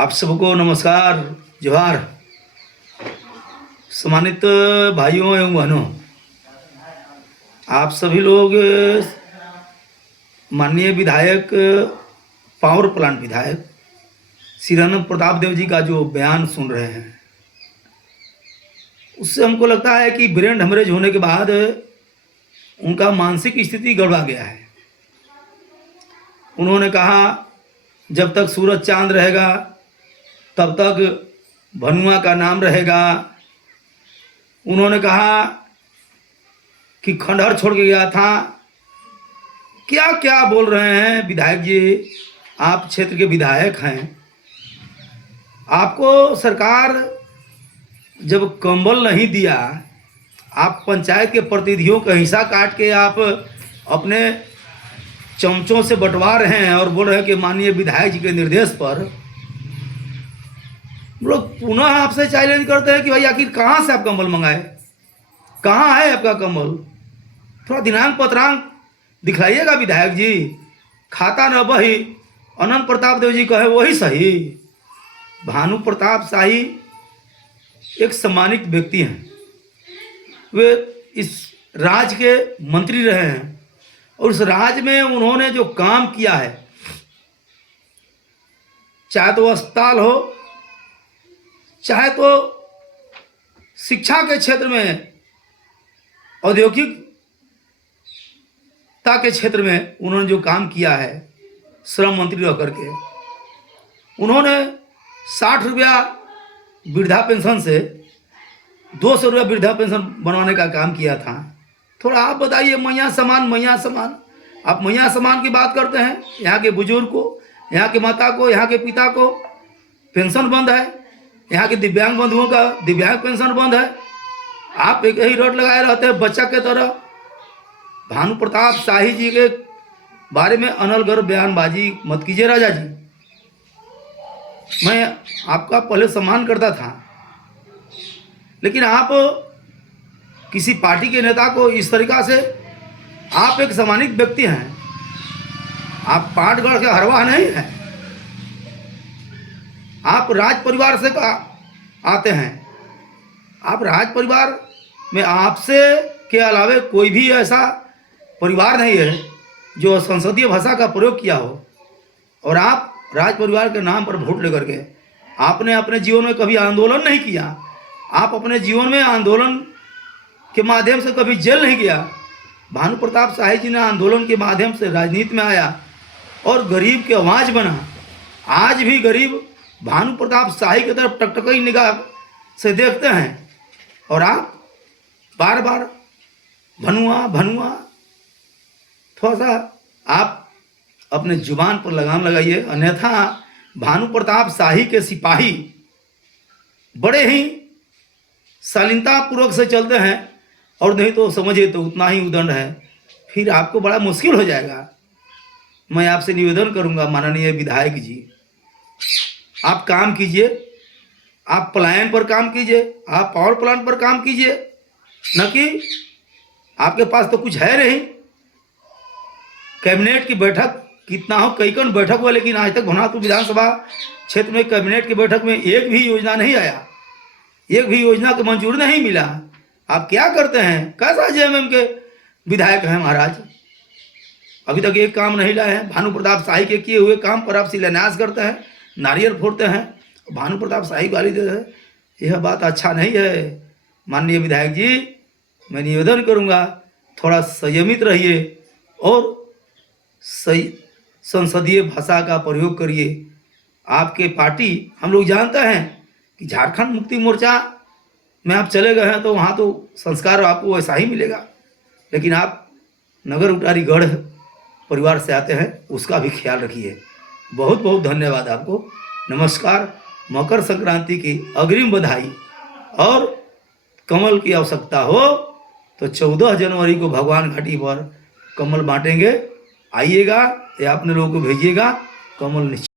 आप सबको नमस्कार, जोहार। सम्मानित भाइयों एवं बहनों, आप सभी लोग माननीय विधायक, पावर प्लांट विधायक श्रीरानंद प्रताप देव जी का जो बयान सुन रहे हैं, उससे हमको लगता है कि ब्रेन हेमरेज होने के बाद उनका मानसिक स्थिति गड़बड़ा गया है। उन्होंने कहा जब तक सूरज चांद रहेगा तब तक भनुआ का नाम रहेगा। उन्होंने कहा कि खंडहर छोड़ के गया था। क्या क्या बोल रहे हैं विधायक जी, आप क्षेत्र के विधायक हैं। आपको सरकार जब कंबल नहीं दिया, आप पंचायत के प्रतिनिधियों का हिस्सा काट के आप अपने चमचों से बंटवा रहे हैं और बोल रहे हैं कि माननीय विधायक जी के निर्देश पर। लोग पुनः आपसे चैलेंज करते हैं कि भाई आखिर कहाँ से आप कंबल मंगाए, कहाँ है आपका कंबल। थोड़ा दिनांक पत्रांक दिखलाइएगा विधायक जी। खाता न बही अनंत प्रताप देव जी कहे वही सही। भानु प्रताप शाही एक सम्मानित व्यक्ति हैं। वे इस राज्य के मंत्री रहे हैं और उस राज्य में उन्होंने जो काम किया है, चाहे तो अस्पताल हो, चाहे तो शिक्षा के क्षेत्र में, औद्योगिकता के क्षेत्र में उन्होंने जो काम किया है, श्रम मंत्री रह करके उन्होंने 60 रुपया वृद्धा पेंशन से 200 रुपया वृद्धा पेंशन बनवाने का काम किया था। थोड़ा आप बताइए, मैया समान, मैया समान। आप मैया समान की बात करते हैं। यहाँ के बुजुर्ग को, यहाँ के माता को, यहाँ के पिता को पेंशन बंद है। यहाँ के दिव्यांग बंधुओं का दिव्यांग पेंशन बंद है। आप एक ही रट लगाए रहते हैं बच्चा के तरह। भानु प्रताप शाही जी के बारे में अनलगढ़ बयानबाजी मत कीजिए राजा जी। मैं आपका पहले सम्मान करता था, लेकिन आप किसी पार्टी के नेता को इस तरीक़ा से, आप एक सम्मानित व्यक्ति हैं, आप पाटगढ़ के हरवाह नहीं हैं। आप राज परिवार से आते हैं। आप राज परिवार में आपसे के अलावे कोई भी ऐसा परिवार नहीं है जो संसदीय भाषा का प्रयोग किया हो। और आप राज परिवार के नाम पर वोट लेकर के आपने अपने जीवन में कभी आंदोलन नहीं किया। आप अपने जीवन में आंदोलन के माध्यम से कभी जेल नहीं गया। भानु प्रताप शाही जी ने आंदोलन के माध्यम से राजनीति में आया और गरीब की आवाज़ बना। आज भी गरीब भानु प्रताप शाही की तरफ टकटकी निगाह से देखते हैं और आप बार बार भनुआ भनुआ। थोड़ा सा आप अपने जुबान पर लगाम लगाइए, अन्यथा भानु प्रताप शाही के सिपाही बड़े ही शालीनता पूर्वक से चलते हैं और नहीं तो समझिए तो उतना ही उदंड है, फिर आपको बड़ा मुश्किल हो जाएगा। मैं आपसे निवेदन करूंगा माननीय विधायक जी, आप काम कीजिए, आप पलायन पर काम कीजिए, आप पावर प्लांट पर काम कीजिए, न कि आपके पास तो कुछ है नहीं। कैबिनेट की बैठक कितना हो, कई बैठक हुआ, लेकिन आज तक भवनाथपुर विधानसभा क्षेत्र में कैबिनेट की बैठक में एक भी योजना नहीं आया, एक भी योजना को मंजूर नहीं मिला। आप क्या करते हैं, कैसा जेएमएम के विधायक हैं महाराज। अभी तक एक काम नहीं लाए हैं। भानु प्रताप शाही के किए हुए काम पर आप शिलान्यास करते हैं, नारियल फोड़ते हैं, भानु प्रताप शाही गाली देते हैं। यह बात अच्छा नहीं है। माननीय विधायक जी, मैं निवेदन करूंगा थोड़ा संयमित रहिए और सही संसदीय भाषा का प्रयोग करिए। आपके पार्टी, हम लोग जानते हैं कि झारखंड मुक्ति मोर्चा में आप चले गए हैं तो वहाँ तो संस्कार आपको वैसा ही मिलेगा, लेकिन आप नगर उटारी गढ़ परिवार से आते हैं, उसका भी ख्याल रखिए। बहुत बहुत धन्यवाद आपको। नमस्कार। मकर संक्रांति की अग्रिम बधाई। और कमल की आवश्यकता हो तो 14 जनवरी को भगवान घाटी पर कमल बांटेंगे। आइएगा या अपने लोगों को भेजिएगा, कमल निश्चित